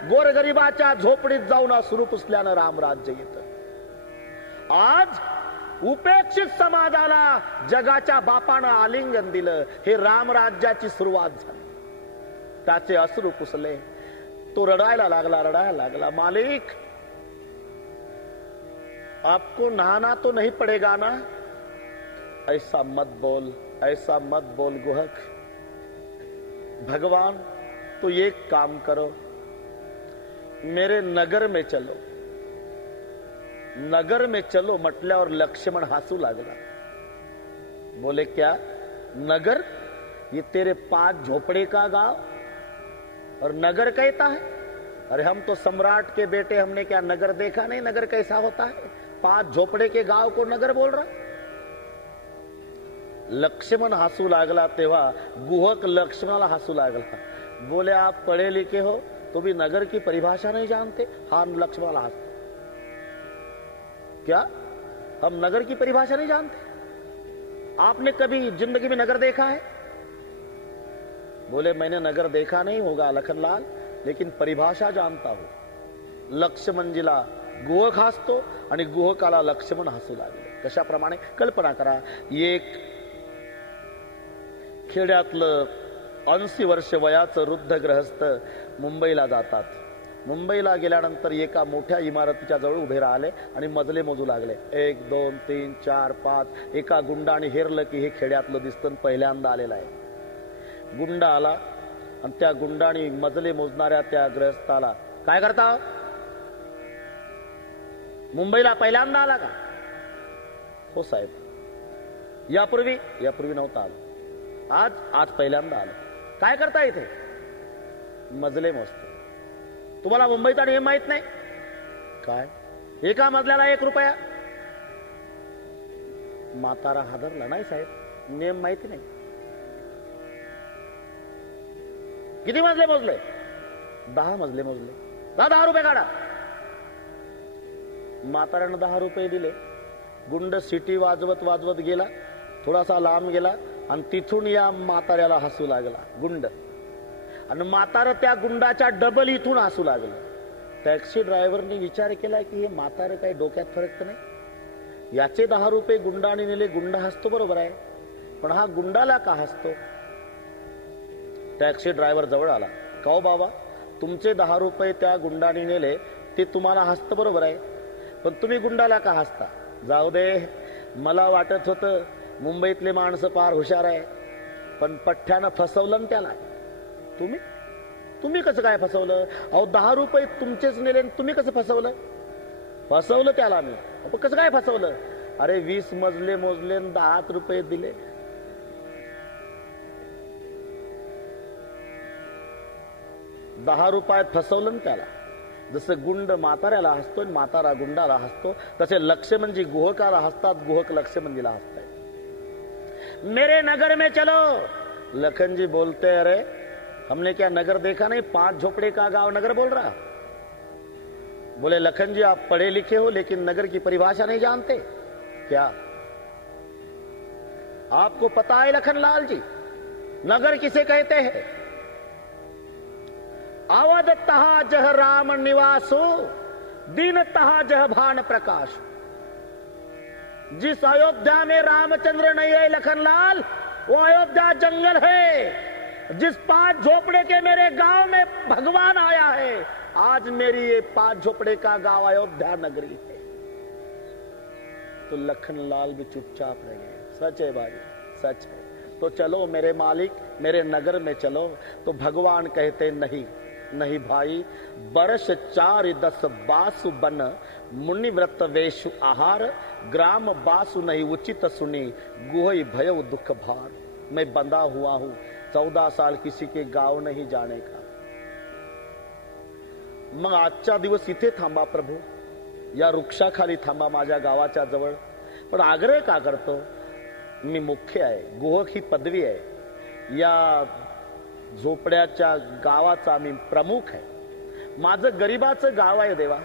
गोरगरिबाच्या झोपडीत जाऊन अश्रू पुसल्यानं रामराज्य येतं. आज उपेक्षित समाजाला जगाच्या बापानं आलिंगन दिलं. हे रामराज्याची सुरुवात झाली. त्याचे अश्रू पुसले. तो रडायला लागला. मालिक, आपको नहाना तो नहीं पड़ेगा ना? ऐसा मत बोल गुहक. भगवान, तो एक काम करो, मेरे नगर में चलो. नगर में चलो म्हटल्यावर लक्ष्मण हंसू लागला. बोले, क्या नगर? ये तेरे 5 झोपड़े का गांव और नगर कहता है? अरे हम तो सम्राट के बेटे, हमने क्या नगर देखा नहीं? नगर कैसा होता है? 5 झोपड़े के गांव को नगर बोल रहा. लक्ष्मण हंसू लागला. तेव्हा गुहक लक्ष्मणाला हंसू लागला. बोले, आप पढ़े लिखे हो तो भी नगर की परिभाषा नहीं जानते? हाँ, लक्ष्मणाला हंस. क्या हम नगर की परिभाषा नहीं जानते? आपने कभी जिंदगी में नगर देखा है? बोले, मैंने नगर देखा नहीं होगा लखनलाल, लेकिन परिभाषा जानता हूं. लक्ष्मणजीला गुहक हसतो आणि गुहकाला लक्ष्मण हसू लागले. कशाप्रमाणे? कल्पना करा. एक खेड्यातलं 80 वर्ष वयाचं वृद्ध गृहस्थ मुंबईला जातात. मुंबईला गेल्यानंतर एका मोठ्या इमारतीच्या जवळ उभे राहिले आणि मजले मोजू लागले. 1 2 3 4 5. एका गुंडाने हेरलं की हे खेड्यातलं दिसतं, पहिल्यांदा आलेलं आहे. गुंडा आला आणि त्या गुंडाने मजले मोजणाऱ्या त्या गृहस्थाला, काय करता? मुंबईला पहिल्यांदा आला का? हो साहेब. यापूर्वी नव्हता आला. आज पहिल्यांदा आला. काय करता इथे? मजले मोजतो. तुम्हाला मुंबईचा नियम माहित नाही काय? एका मजल्याला 1 रुपया. म्हातारा हादरला. नाही साहेब, नियम माहिती नाही. किती मजले मोजले? 10 मजले मोजले. 10 रुपये काढा. म्हाताऱ्यानं 10 रुपये दिले. गुंड सिटी वाजवत गेला. थोडासा लांब गेला आणि तिथून या म्हाताऱ्याला हसू लागला गुंड. आणि म्हातारं त्या गुंडाच्या डबल इथून हसू लागलं. टॅक्सी ड्रायव्हरने विचार केला की हे म्हातारं काही डोक्यात फरक तर नाही. याचे 10 रुपये गुंडाने नेले. गुंडा हसतो बरोबर आहे, पण हा गुंडाला का हसतो? टॅक्सी ड्रायव्हर जवळ आला. का हो बाबा, तुमचे 10 रुपये त्या गुंडाने नेले, ते तुम्हाला हसतं बरोबर आहे, पण तुम्ही गुंडाला का हसता? जाऊ दे, मला वाटत होतं मुंबईतले माणसं फार हुशार आहे, पण पठ्ठ्यानं फसवलं ना त्याला. तुम्ही कसं काय फसवलं? अहो 10 रुपये तुमचेच नेले, तुम्ही कसं फसवलं? फसवलं त्याला मी. कसं काय फसवलं? अरे 20 मजले मोजले, 10 रुपये दिले. ₹10 फसवलं ना त्याला. जसं गुंड म्हाताऱ्याला हसतो, म्हातारा गुंडाला हसतो, तसे लक्ष्मणजी गुहकाला हसतात, गुहक लक्ष्मणजीला हसतायत. मेरे नगर में चलो. लखन जी बोलते, अरे हमने क्या नगर देखा नहीं, 5 झोपड़े का गांव नगर बोल रहा. बोले लखन जी आप पढ़े लिखे हो लेकिन नगर की परिभाषा नहीं जानते क्या? आपको पता है लखनलाल जी, नगर किसे कहते हैं? अवध तहा जह राम निवासो, दीन तहा जह भान प्रकाश. जिस अयोध्या में रामचंद्र नहीं है लखनलाल, वो अयोध्या जंगल है. जिस 5 झोपड़े के मेरे गांव में भगवान आया है, आज मेरी ये 5 झोपड़े का गांव अयोध्या नगरी है. तो लखनलाल भी चुपचाप रह गए. सच है भाई, सच है. तो चलो मेरे मालिक, मेरे नगर में चलो. तो भगवान कहते नहीं, नहीं भाई, बरस 4-10 बासु बन, मुनि व्रत वेशु आहार, ग्राम बासु नहीं उचित सुनी, गुहई भयउ दुख भार. मैं बंधा हुआ हूं, 14 साल किसी के गाव नहीं जाने का. मग आजचा दिवस इथे थांबा प्रभू, या वृक्षाखाली थांबा माझ्या गावाच्या जवळ. पण आग्रह का करतो? मी मुख्य आहे, गुहक ही पदवी आहे, या झोपड्याच्या गावाचा मी प्रमुख आहे. माझं गरीबाचं गाव आहे देवा.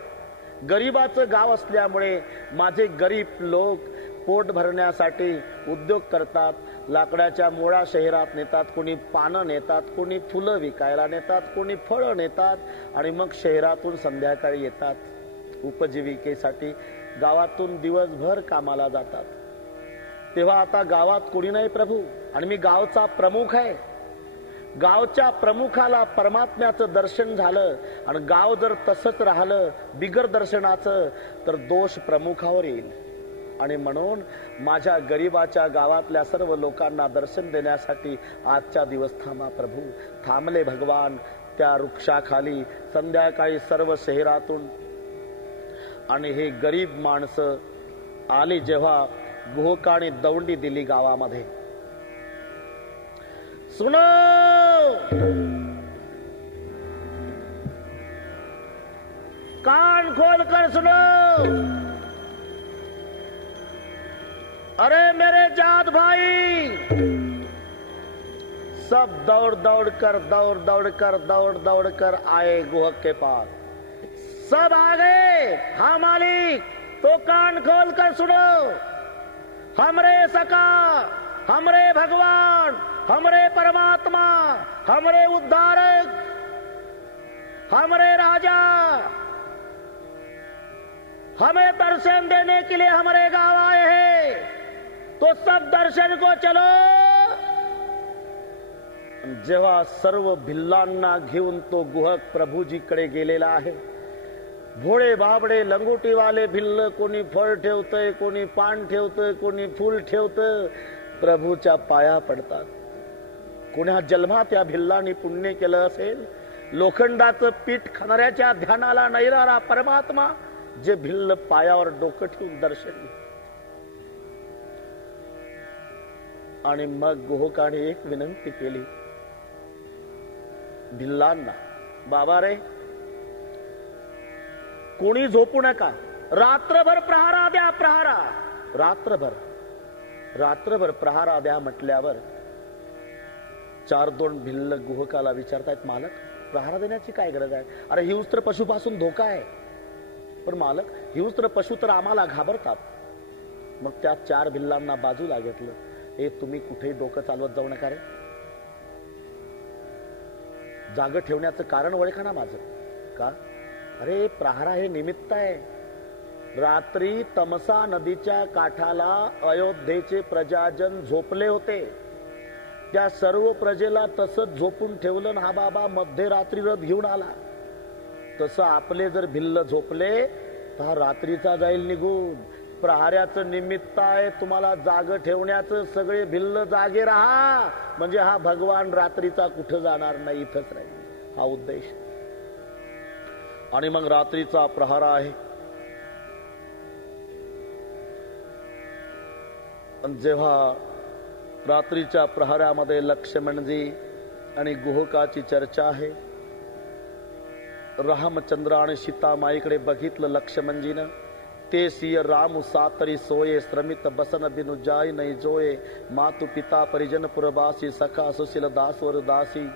गरीबाचं गाव असल्यामुळे माझे गरीब लोक पोट भरण्यासाठी उद्योग करतात. लाकडाच्या मोळा शहरात नेतात, कोणी पानं नेतात, कोणी फुलं विकायला नेतात, कोणी फळं नेतात, आणि मग शहरातून संध्याकाळी येतात उपजीविकेसाठी. गावातून दिवसभर कामाला जातात. तेव्हा आता गावात कोणी नाही प्रभू, आणि मी गावचा प्रमुख आहे. गावच्या प्रमुखाला परमात्म्याचं दर्शन झालं, आणि गाव जर तसंच राहिलं बिगर दर्शनाचं, तर दोष प्रमुखावर येईल. आणि म्हणून माझ्या गरीबाच्या गावातल्या सर्व लोकांना दर्शन देण्यासाठी आजचा दिवस थांबा प्रभू. थांबले भगवान त्या वृक्षाखाली. संध्याकाळी सर्व शहरातून आणि हे गरीब माणसं आली. जेव्हा गुहकाने दौंडी दिली गावामध्ये, सुनो कान खोल कर सुनो, अरे मेरे जात भाई. सब दौड़ दौड़ कर आए गुहक के पास. सब आ गए. हाँ मालिक, तो कान खोल कर सुनो. हमरे सका, हमरे भगवान, हमरे परमात्मा, हमरे उद्धारक, हमरे राजा हमें दर्शन देने के लिए हमारे गांव आए हैं. तो सब दर्शन को चलो. जेव्हा सर्व भिल्लांना घेऊन तो गुहक प्रभूजीकडे गेलेला आहे. भोळे बाबडे लंगोटीवाले भिल्ल, कोणी फळ ठेवतंय, कोणी पान ठेवतंय, कोणी फूल ठेवतं, प्रभूच्या पाया पडतात. कोण्या जन्मात या भिल्लांनी पुण्य केलं असेल. लोखंडाचं पीठ खाणाऱ्याच्या ध्यानाला नैरारा परमात्मा, जे भिल्ल पायावर डोकं ठेवून दर्शन घेत. आणि मग गुहकाने एक विनंती केली भिल्लांना, बाबा रे, कोणी झोपू नका, रात्रभर प्रहारा द्या. प्रहारा रात्रभर प्रहारा द्या म्हटल्यावर 4-2 भिल्ल गुहकाला विचारतायत, मालक प्रहारा देण्याची काय गरज आहे? अरे हिंस्त्र पशुपासून धोका आहे. पण मालक, हिंस्त्र पशु तर आम्हाला घाबरतात. मग त्या 4 भिल्लांना बाजूला घेतलं. हे तुम्ही कुठेही डोकं चालवत जाऊ नका रे. जाग ठेवण्याचं कारण ओळखा ना माझं. का? अरे प्रहारा हे निमित्त आहे. रात्री तमसा नदीच्या काठाला अयोध्येचे प्रजाजन झोपले होते. त्या सर्व प्रजेला तसंच झोपून ठेवलं हा बाबा मध्यरात्री रथ घेऊन आला. तसं आपले जर भिल्ल झोपले तर हा रात्रीचा जाईल निघून. प्रहाराचं निमित्त आहे तुम्हाला जाग ठेवण्याचं. सगळे भिल्ल जागे राहा म्हणजे हा भगवान रात्रीचा कुठं जाणार नाही, इथंच राहील, हा उद्देश. आणि मग रात्रीचा प्रहार आहे. जेव्हा रात्रीच्या प्रहारामध्ये लक्ष्मणजी आणि गुहकाची चर्चा आहे. रामचंद्र आणि सीतामाईकडे बघितलं लक्ष्मणजीनं. ते सिय राम सातरी सोये श्रमित बसन बिनु जाय नाही जोये मातु पिता परिजन पुरबासी सखा सुशील दासवर दासी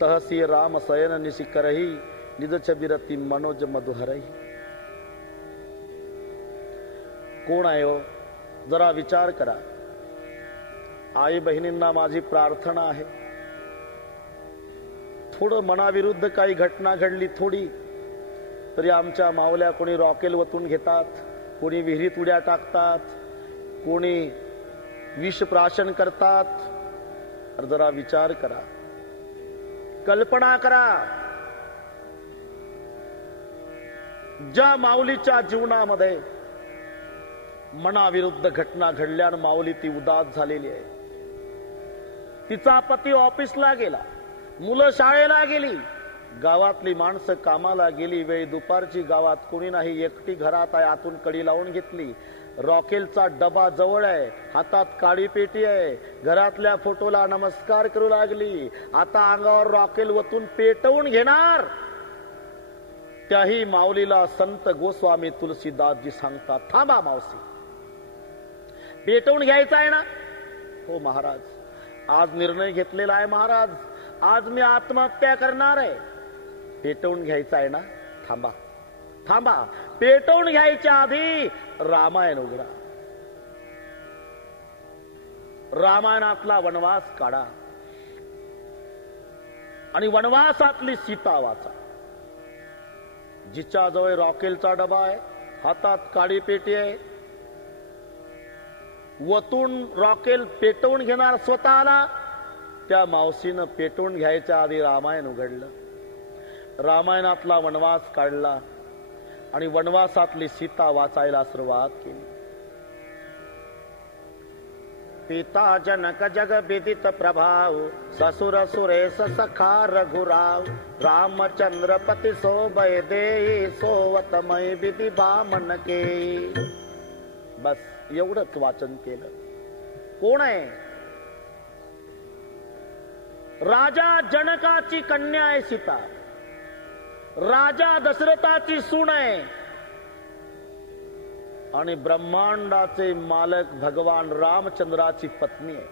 तहसिय राम सयन निशि करही निज छबिरती मनोज मधुहरही. कोण आहे हो? जरा विचार करा. आई बहिणींना माझी प्रार्थना आहे, थोडं मनाविरुद्ध काही घटना घडली थोडी तरी आमच्या मावल्या कोणी रॉकेल वतून घेतात, कोणी विहिरीत उड्या टाकतात, कोणी विष प्राशन करतात. जरा विचार करा, कल्पना करा. ज्या माऊलीच्या जीवनामध्ये मनाविरुद्ध घटना घडल्यानं माऊली ती उदास झालेली आहे. तिचा पती ऑफिसला गेला, मुलं शाळेला गेली, गावातली माणसं कामाला गेली. वेळ दुपारची, गावात कोणी नाही, एकटी घरात आहे. आतून कडी लावून घेतली. रॉकेलचा डबा जवळ आहे, हातात काळी पेटी आहे. घरातल्या फोटोला नमस्कार करू लागली. आता अंगावर रॉकेल वतून पेटवून घेणार. त्याही माऊलीला संत गोस्वामी तुलसीदासजी सांगतात, थांबा मावशी, पेटवून घ्यायचं आहे ना? हो महाराज, आज निर्णय घेतलेला आहे महाराज, आज मी आत्महत्या करणार आहे. पेटवून घ्यायचं आहे ना? थांबा थांबा, पेटवून घ्यायच्या आधी रामायण उघडा, रामायणातला वनवास काढा आणि वनवासातली सीता वाचा. जिच्या जवळ रॉकेलचा डबा आहे, हातात काळी पेटी आहे, वतून रॉकेल पेटवून घेणार स्वतःला, त्या मावशीनं पेटवून घ्यायच्या आधी रामायण उघडलं, रामायणातला वनवास काढला आणि वनवासातली सीता वाचायला सुरुवात केली. पिता जनक जग विदित प्रभाव ससुर सुरेश सखा रघुराव रामचंद्र पति सोबय दे सोवतमय विधि बामन के. बस एवढंच वाचन केलं. कोण आहे? राजा जनकाची कन्या आहे सीता, राजा दशरथाची सून आहे आणि ब्रह्मांडाचे मालक भगवान रामचंद्राची पत्नी आहे.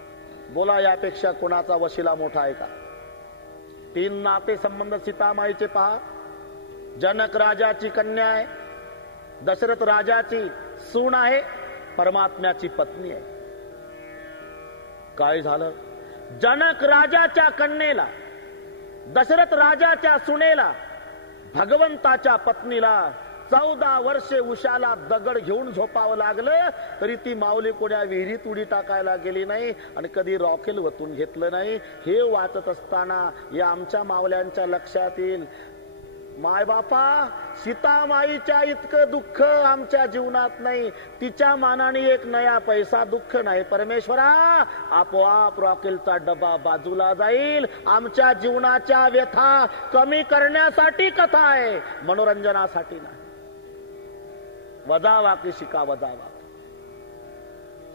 बोला यापेक्षा कोणाचा वशिला मोठा आहे का? 3 नाते संबंध सीतामाईचे पहा. जनक राजाची कन्या आहे, दशरथ राजाची सून आहे, परमात्म्याची पत्नी आहे. काय झालं? जनक राजाच्या कन्येला, दशरथ राजाच्या सुनेला, भगवंताच्या पत्नीला 14 वर्षे उशाला दगड घेऊन झोपावं लागलं तरी ती माऊली कोण्या विहिरीत उडी टाकायला गेली नाही आणि कधी रॉकेल वतून घेतलं नाही. हे वाचत असताना या आमच्या मावल्यांच्या लक्षात येईल, माय बापा, सीतामाईच्या इतकं दुःख आमच्या जीवनात नाही, तिच्या मानाने एक नया पैसा दुःख नाही. परमेश्वरा, आपोआप रॉकेलचा डबा बाजूला जाईल. आमच्या जीवनाच्या व्यथा कमी करण्यासाठी कथा आहे, मनोरंजनासाठी नाही. वजावा की शिका वजावा.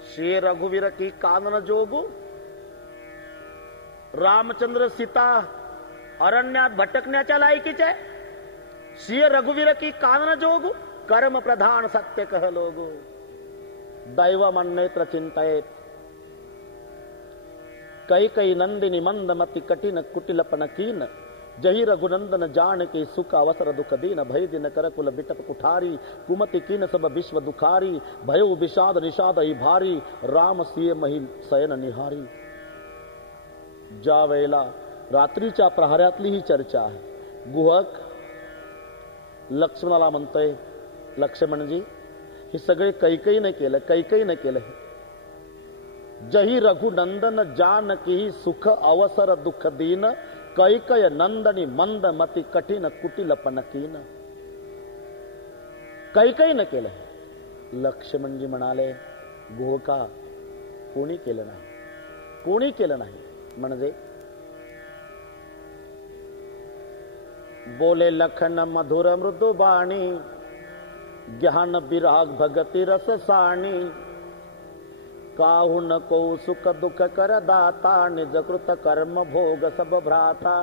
श्री रघुवीर की कानन जोगू. रामचंद्र सीता अरण्यात भटकण्याच्या लायकीचे. श्री रघुवीर की कानन जोगू कर्म प्रधान सत्य कह लोगू. दैव मन नेत्र चिंतयेत कई नंदिनी मंदमति कठिन कुटिलपन कीन जही रघुनंदन जान के सुख अवसर दुख दीन भय दिन कर कुल बिटप कुठारी कुमति कीन सब विश्व दुखारी भयो विषाद निषाद ही भारी राम सिय मही शयन निहारी. ज्या वेळेला रात्रीच्या प्रहारातली ही चर्चा आहे. गुहक लक्ष्मणाला म्हणतोय, लक्ष्मणजी हे सगळे कैकेयीने केलं, कैकेयीने केलं. जही रघुनंदन जानकी सुख अवसर दुख दीन कैकय नंदनी मंद मती कठीण कुटिल पनकीन. कैकईनं केलं. लक्ष्मणजी म्हणाले गोका कोणी केलं नाही, कोणी केलं नाही. म्हणजे बोले लखन मधुर मृदु बाणी ज्ञान विराग भगति रस साणी काहू न को सुख दुख कर दाता निज कृत कर्म भोग सब भ्राता.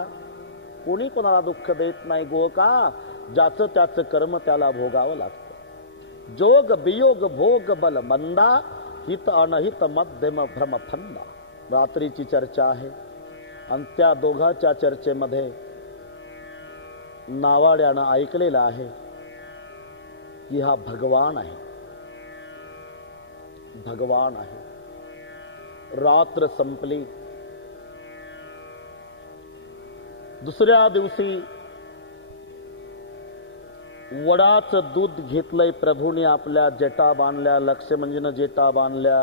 कोणी कोणाला दुःख देत नाही गोका, ज्याचं त्याचं कर्म त्याला भोगावं लागतं. जोग वियोग भोग बल मंदा हित अनहित मध्यम भ्रम फंदा. रात्रीची चर्चा आहे आणि त्या दोघांच्या चर्चेमध्ये नावाड्यानं ऐकलेलं आहे की हा भगवान आहे, भगवान आहे. रात्र संपली. दुसऱ्या दिवशी वडाचं दूध घेतलंय प्रभूने, आपल्या जेटा बांधल्या, लक्ष्मणजीनं जेटा बांधल्या.